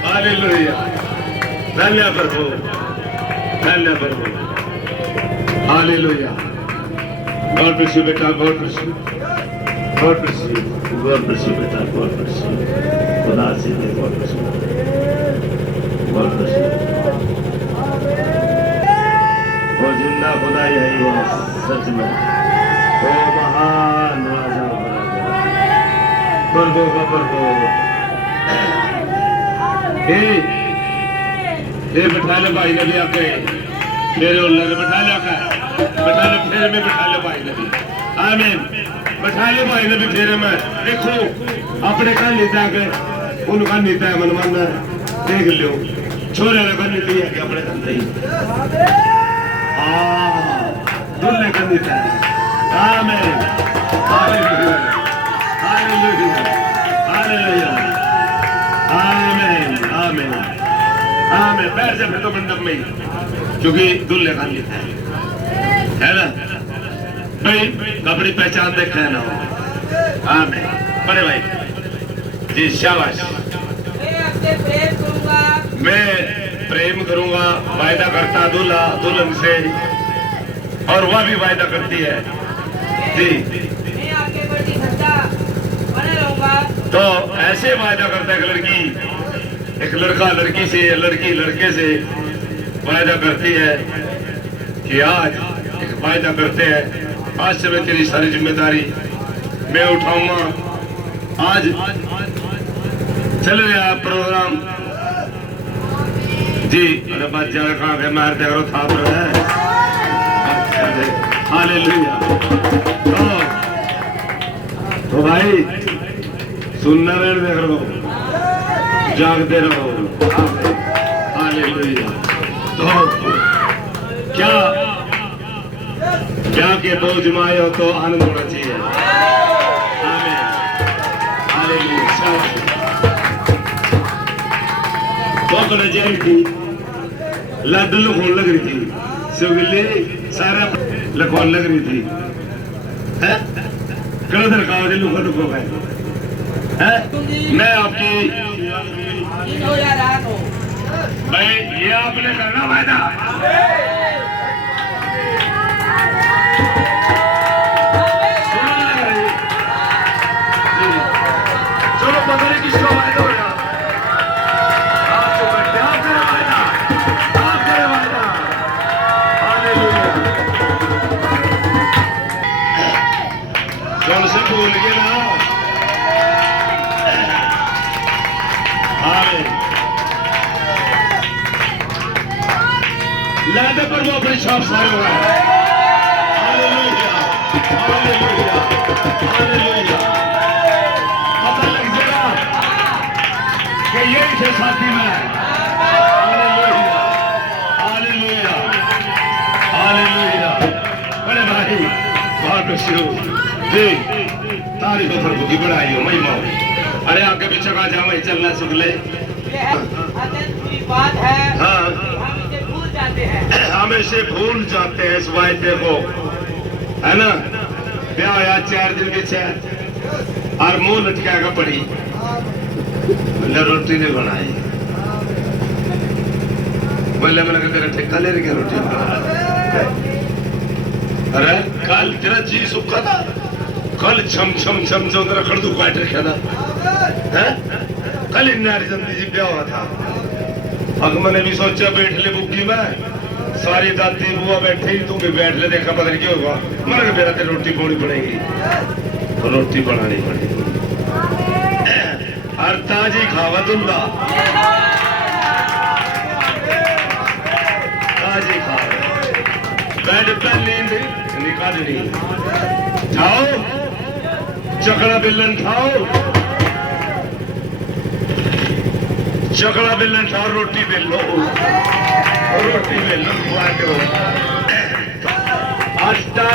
hallelujah. धन्य प्रभु, धन्य प्रभु। हालेलुया। गॉड ब्लेस यू बेटा, God bless you, God bless you, God bless you बेटा, गॉड ब्लेस यू। खुदा से God bless you, God bless you. वो जिंदा खुदा यही है सच में, वो महान राजा प्रभु का प्रभु। ये बैठा ले भाई नबी आके, मेरे उल्लर बैठा ले आका, बैठा ले फेरे में, बैठा ले भाई नबी। आमीन। बैठा ले भाई नबी फेरे में। देखो अपने का नीता के उनका नीता है, मनमान देख लो। छोरे का नीति है कि अपने धंधे ही दुल्ले का नीता है। आमीन हालेलुया हालेलुया हालेलुया। आमीन आमीन आमीन। बैठ जा फिर तो मंडप में, क्योंकि दुल्ले का नीता है ना भाई। अपनी पहचान देखा है ना। आमीन। बड़े भाई जी शाबाश। मैं आपसे प्रेम करूंगा, मैं प्रेम करूंगा, वायदा करता दूल्हा दुल्हन से, और वह भी वायदा करती है जी, मैं आपके प्रति सच्चा बने रहूंगा। तो ऐसे वायदा करता है एक लड़का लड़की से, लड़की लड़के से वायदा करती है कि आज एक वायदा करते हैं, आज से मैं तेरी सारी जिम्मेदारी मैं उठाऊंगा। आज चल रहा प्रोग्राम जी, अरे बात ज्यादा कहाँ के मारते करो था पर है। हालेलुया। तो भाई सुनना रहने देख रहो, जागते रहो। हालेलुया। तो क्या के बोझ माए हो तो आनंद होना चाहिए। आमीन। हालेलुया। तो जेल थी, लद लखोन लग रही थी, सुगले सारा लखोन लग रही थी, है कल दरकार लुको लुको है। मैं आपकी दिन हो या रात हो, भाई ये आपने करना वायदा, चलो पता नहीं किसका वायदा हो रहा, आपको बैठे आप करे वायदा, आप करे वायदा। हालेलुया। कौन से भूल गए ना। लादे पर वो अपनी छाप सारे हुआ है। Hallelujah, hallelujah, hallelujah. पता लग जाएगा कि यही थे साथी में। Hallelujah, hallelujah, hallelujah. बड़े भाई बहुत खुशी जी, तारीफ हो प्रभु की, बढ़ाई हो महिमा हो। अरे आगे पीछे का जा, मैं चलना सीख ले। ये अत्यंत बुरी बात है। हाँ, हम इसे भूल जाते हैं। हम इसे भूल जाते हैं इस वायदे को, है ना। ब्याह या 4 दिन पीछे और मुंह लटकाएगा पड़ी, रोटी नहीं बनाई, बोले मैंने तेरा ठेका ले रही रोटी बना। अरे कल तेरा जी सुखा था, कल छम छम छम छम तेरा खड़दू काट रखा था, है कल इन्नारी जल्दी जी ब्याह हुआ था। अग मैंने भी सोचा बैठ ले बुग्गी में, सारी दादी बुआ बैठे ही, तू भी बैठ ले, देखा पता नहीं क्यों होगा। मैंने कहा तेरा रोटी पानी पड़ेगी, तो रोटी बनानी पड़ेगी और ताजी खावा दूंगा, ताजी खावा। बैठ पर नींद निकालनी, खाओ चकड़ा बिल्लन खाओ, चकड़ा बेलन खाओ, रोटी बेल लो, रोटी बेल लो, खुआ करो। आटा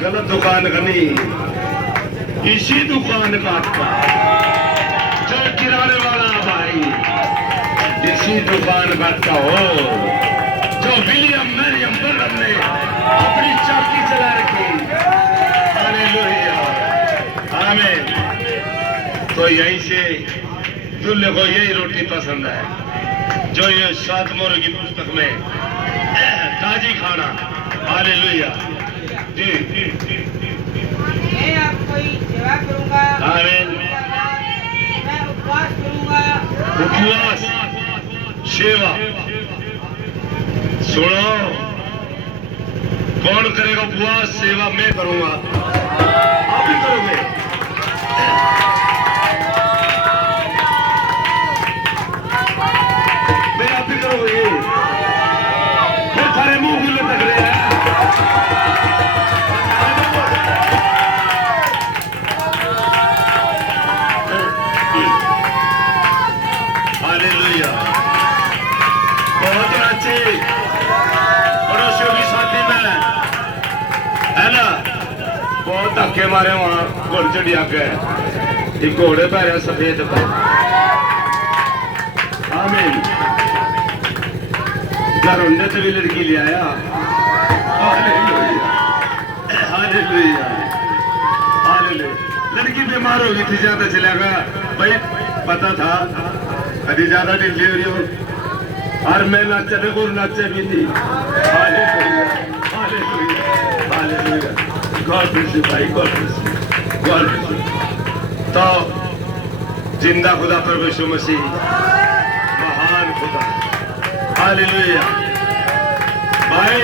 गलत दुकान का नहीं, इसी दुकान का आटा जो किराने वाला भाई, इसी दुकान का आटा हो जो विलियम मैरियम बर्नम ने अपनी चाकी चला रखी। हालेलुया, आमीन। तो यहीं से दूल्हे को यही रोटी पसंद है जो ये 7 मोहर की पुस्तक में ताजी खाना। हालेलुया जी, मैं आपकी सेवा करूंगा। आमीन। मैं उपवास करूंगा। उपवास सेवा, सुनो, कौन करेगा उपवास सेवा? मैं करूंगा, आप भी करोगे। फिर सारे मुंह खुले तक रहे हैं। हालेलुया, बहुत अच्छे पड़ोसियों की शादी में, है ना, बहुत धक्के मारे वहां घोड़ चढ़िया के, एक घोड़े पर सफेद पर। आमीन। घर उन्हें तो भी लड़की ले आया। Hallelujah, hallelujah, hallelujah. लड़की बीमार हो गई थी, ज्यादा चलेगा भाई, पता था अभी ज्यादा डिलीवरी हो, और मैं नचने को नचे भी थी। Hallelujah, hallelujah, hallelujah. God bless you भाई, God bless you, God bless you. तो जिंदा खुदा प्रभु यीशु मसीह महान खुदा। हालेलुया। भाई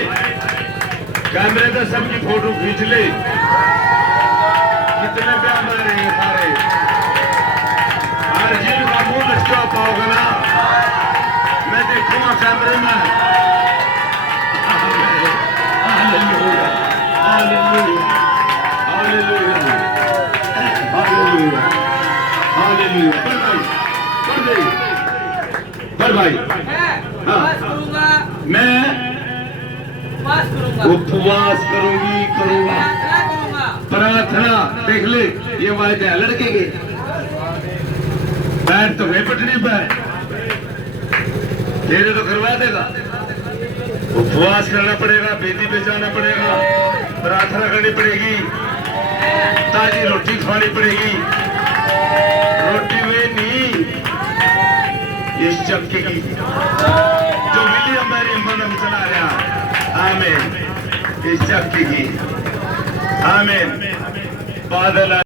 कैमरे से सबकी फोटो खींच ले। कितने पे हमारे हैं सारे। हर जिन का मुंह लटका पाओगे ना, मैं देखूंगा कैमरे में। Hallelujah, hallelujah, hallelujah, hallelujah, hallelujah. पर भाई मैं उपवास करूंगा, मैं उपवास करूंगा, उपवास करूंगी, करूंगा प्रार्थना करूंगा। प्रार्थना। देख ले ये वायदे है लड़के के। पैर तो मैं पटनी पर तेरे तो करवा देगा। उपवास करना पड़ेगा, बेदी पे जाना पड़ेगा, प्रार्थना करनी पड़ेगी, ताजी रोटी खानी पड़ेगी। रोटी में नहीं इस चक्के की जो विलियम मैरी मनम चला गया। आमीन। इस चक्के की आमीन। बादल